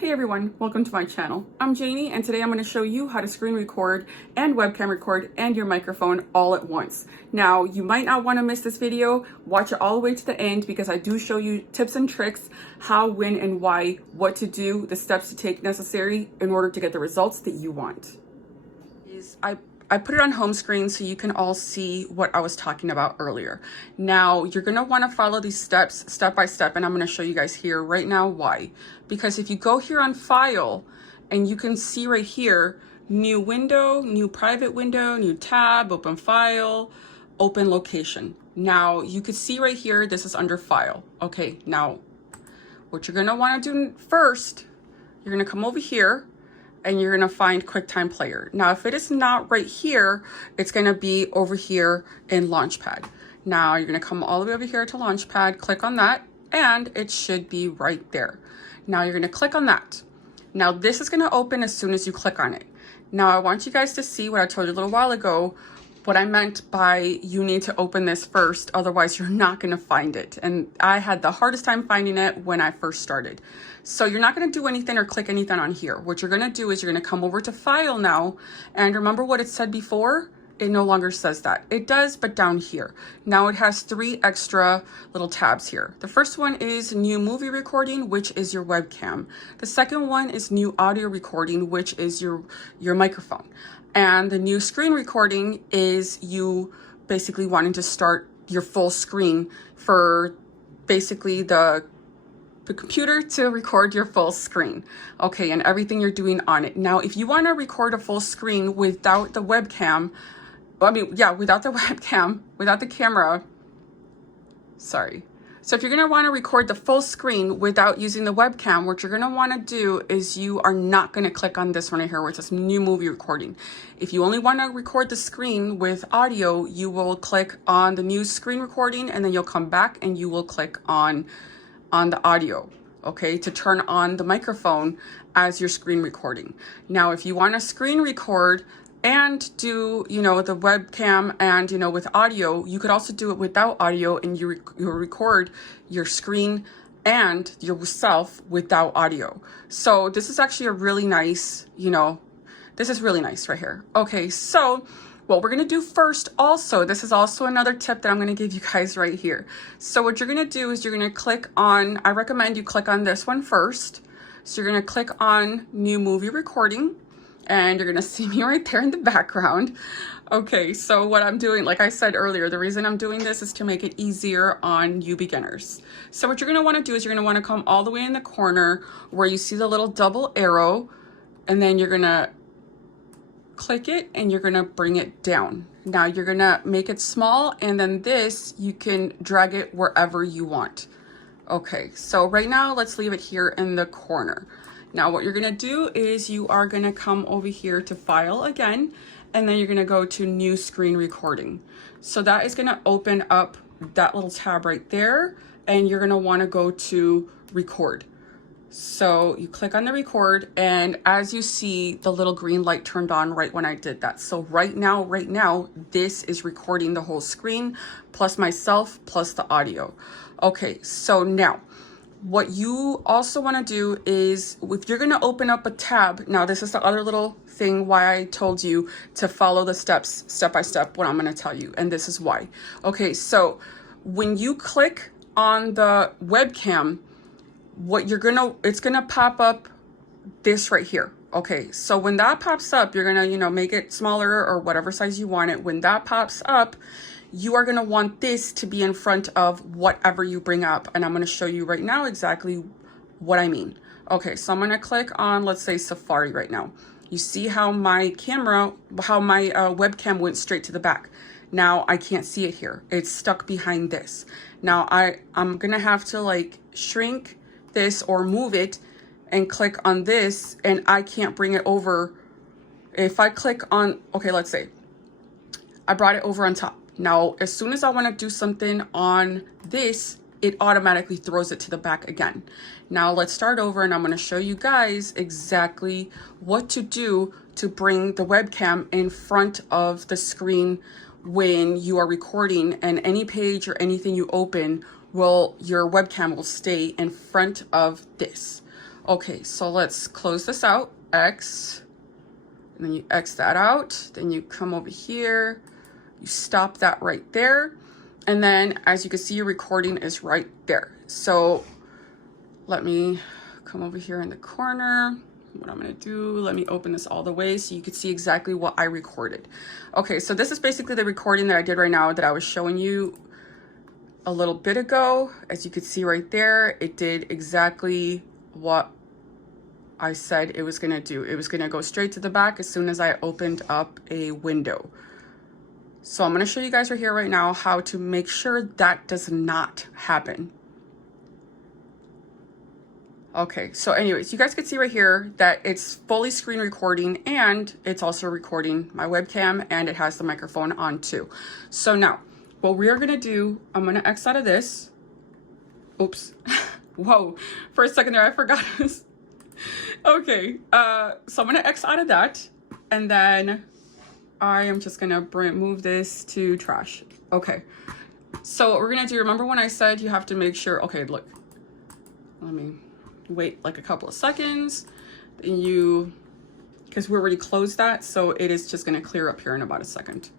Hey everyone, welcome to my channel. I'm Janie and today I'm going to show you how to screen record and webcam record and your microphone all at once. Now you might not want to miss this video, watch it all the way to the end because I do show you tips and tricks, how, when, and why, what to do, the steps to take necessary in order to get the results that you want. I put it on home screen so you can all see what I was talking about earlier. Now, you're gonna wanna follow these steps step by step, and I'm gonna show you guys here right now why. Because if you go here on File, and you can see right here, new window, new private window, new tab, open file, open location. Now, you can see right here, this is under File. Okay, now, what you're gonna wanna do first, you're gonna come over here, and you're gonna find Quicktime Player. Now, if it is not right here, it's gonna be over here in Launchpad. Now, you're gonna come all the way over here to Launchpad, click on that, and it should be right there. Now, you're gonna click on that. Now, this is gonna open as soon as you click on it. Now, I want you guys to see what I told you a little while ago, what I meant by you need to open this first, otherwise you're not gonna find it. And I had the hardest time finding it when I first started. So you're not gonna do anything or click anything on here. What you're gonna do is you're gonna come over to File now, and remember what it said before? It no longer says that. It does, but down here. Now it has 3 extra little tabs here. The first one is new movie recording, which is your webcam. The second one is new audio recording, which is your microphone. And the new screen recording is you basically wanting to start your full screen for basically the computer to record your full screen. Okay, and everything you're doing on it. Now, if you want to record a full screen without the webcam, without the webcam, without the camera, sorry. So if you're gonna wanna record the full screen without using the webcam, what you're gonna wanna do is you are not gonna click on this one right here where it says new movie recording. If you only wanna record the screen with audio, you will click on the new screen recording and then you'll come back and you will click on the audio, okay, to turn on the microphone as your screen recording. Now, if you wanna screen record and do, the webcam and, with audio, you could also do it without audio and you record your screen and yourself without audio. So this is actually a really nice, this is really nice right here. Okay, so what we're gonna do first also, this is also another tip that I'm gonna give you guys right here. So what you're gonna do is you're gonna click on, I recommend you click on this one first. So you're gonna click on new movie recording. And you're gonna see me right there in the background. Okay, so what I'm doing, like I said earlier, the reason I'm doing this is to make it easier on you beginners. So what you're gonna wanna do is you're gonna wanna come all the way in the corner where you see the little double arrow, and then you're gonna click it and you're gonna bring it down. Now you're gonna make it small, and then this, you can drag it wherever you want. Okay, so right now, let's leave it here in the corner. Now what you're gonna do is you are gonna come over here to File again, and then you're gonna go to New Screen Recording. So that is gonna open up that little tab right there, and you're gonna wanna go to Record. So you click on the record, and as you see, the little green light turned on right when I did that. So right now, this is recording the whole screen, plus myself, plus the audio. Okay, so now, what you also want to do is, if you're going to open up a tab, now this is the other little thing why I told you to follow the steps step by step, what I'm going to tell you, and this is why. Okay, so when you click on the webcam, it's gonna pop up this right here. Okay, so when that pops up, you're gonna, make it smaller or whatever size you want it. When that pops up, you are gonna want this to be in front of whatever you bring up. And I'm gonna show you right now exactly what I mean. Okay, so I'm gonna click on, let's say Safari right now. You see how my webcam went straight to the back. Now I can't see it here. It's stuck behind this. Now I'm gonna have to shrink this or move it and click on this, and I can't bring it over. If I click on, okay, let's say I brought it over on top. Now, as soon as I want to do something on this, it automatically throws it to the back again. Now let's start over, and I'm going to show you guys exactly what to do to bring the webcam in front of the screen when you are recording, and any page or anything you open your webcam will stay in front of this. Okay, so let's close this out, X, and then you X that out. Then you come over here, you stop that right there. And then as you can see, your recording is right there. So let me come over here in the corner. What I'm gonna do, let me open this all the way so you can see exactly what I recorded. Okay, so this is basically the recording that I did right now that I was showing you a little bit ago. As you can see right there, it did exactly what I said it was gonna do. It was gonna go straight to the back as soon as I opened up a window. So I'm gonna show you guys right here right now how to make sure that does not happen. Okay, so anyways, you guys can see right here that it's fully screen recording and it's also recording my webcam and it has the microphone on too. So now what we are gonna do, I'm gonna X out of this. Oops, whoa, for a second there, I forgot this. Okay, so I'm gonna X out of that and then I am just gonna move this to trash. Okay, so what we're gonna do, remember when I said you have to make sure, okay, look, let me wait like a couple of seconds, then you, because we already closed that, so it is just gonna clear up here in about a second.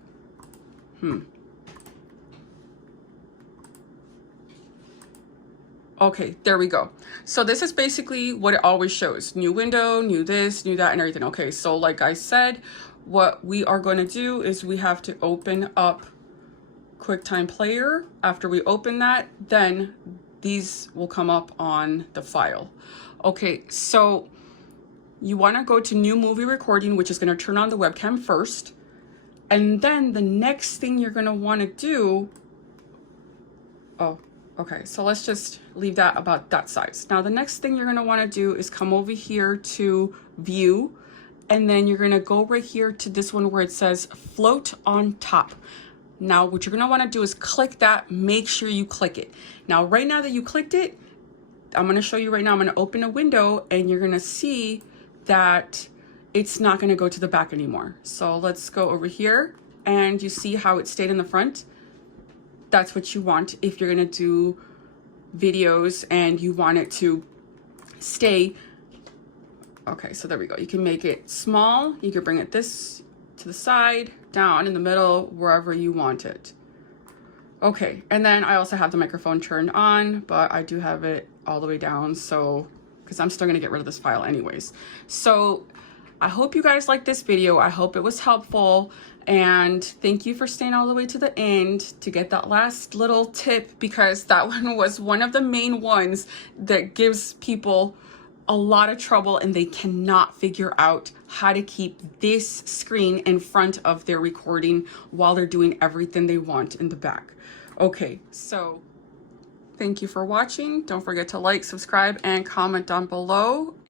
Okay, there we go. So this is basically what it always shows. New window, new this, new that, and everything. Okay, so like I said, what we are going to do is we have to open up Quicktime Player. After we open that, then these will come up on the file. Okay, so you want to go to new movie recording, which is going to turn on the webcam first. And then the next thing you're going to want to do, okay, so let's just leave that about that size. Now, the next thing you're gonna wanna do is come over here to view, and then you're gonna go right here to this one where it says float on top. Now, what you're gonna wanna do is click that, make sure you click it. Now, right now that you clicked it, I'm gonna show you right now, I'm gonna open a window and you're gonna see that it's not gonna go to the back anymore. So let's go over here and you see how it stayed in the front. That's what you want if you're gonna do videos and you want it to stay. Okay, so there we go. You can make it small. You can bring it this to the side, down, in the middle, wherever you want it. Okay, and then I also have the microphone turned on, but I do have it all the way down, so, because I'm still gonna get rid of this file anyways. So I hope you guys liked this video. I hope it was helpful. And thank you for staying all the way to the end to get that last little tip, because that one was one of the main ones that gives people a lot of trouble and they cannot figure out how to keep this screen in front of their recording while they're doing everything they want in the back. Okay, so thank you for watching. Don't forget to like, subscribe, and comment down below.